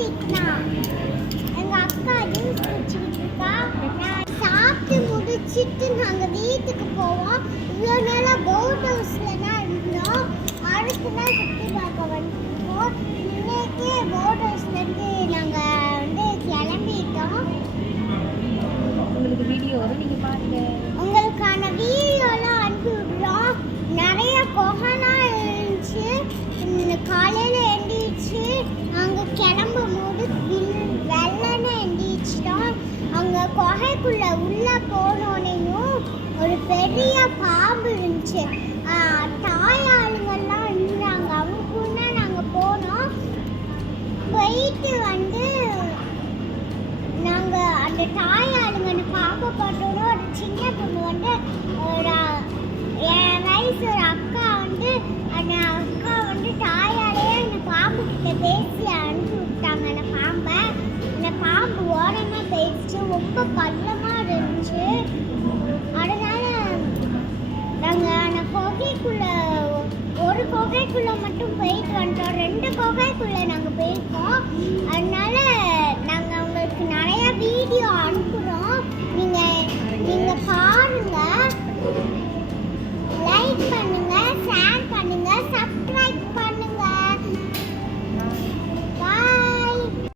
திட்டினா. எங்க அக்கா ஜூஸ் குடிச்சிட்டு இருக்கா. நான் சாப்பிட்டு முடிச்சிட்டு நாங்க வீட்டுக்கு போவோம். இவ்வளோ நாளாக போட் ஹவுஸ்ல தான் இருந்தோம். அடுத்த நாள் சுற்றி பார்க்க வந்துருக்கோம். இன்னைக்கு போட் ஹவுஸ்லேருந்து நாங்கள் வந்து கிளம்பிட்டோம். உங்களுக்கு வீடியோ வரும், நீங்கள் பாருங்க. உங்களுக்கான வீடியோலாம் அனுப்பி விடுறோம். நிறைய குகைலாம் இருந்துச்சு. காலையில் எழுந்திரிச்சு அங்கே கிளம்பும் போது வெள்ளனை எழுந்திரிச்சிட்டோம். அங்கே குகைக்குள்ளே உள்ளே போனோடனையும் ஒரு பெரிய பாம்பு இருந்துச்சு. தாயாளுங்கள்லாம் இருந்தாங்க. அவங்க கூட நாங்கள் போனோம். போயிட்டு வந்து நாங்கள் அந்த தாயாளுங்கன்னு பாம்பை பார்த்தோன்னா ஒரு சின்ன பொண்ணு வந்து என் வயசு ஒரு அக்கா வந்து அந்த அக்கா வந்து தாயாலே அந்த பாம்பு கிட்ட பேசி அனுப்பி விட்டாங்க. அந்த பாம்பு ஓரமாக பேசிச்சு. ரொம்ப பள்ளமாக இருந்துச்சு. அதனால நாங்கள் அந்த குகைக்குள்ளே ஒரு குகைக்குள்ளே மட்டும் போயிட்டு வந்துட்டோம். 2 குகைக்குள்ளே நாங்கள் போயிருக்கோம். அதனால நாங்கள் உங்களுக்கு நிறையா வீடியோ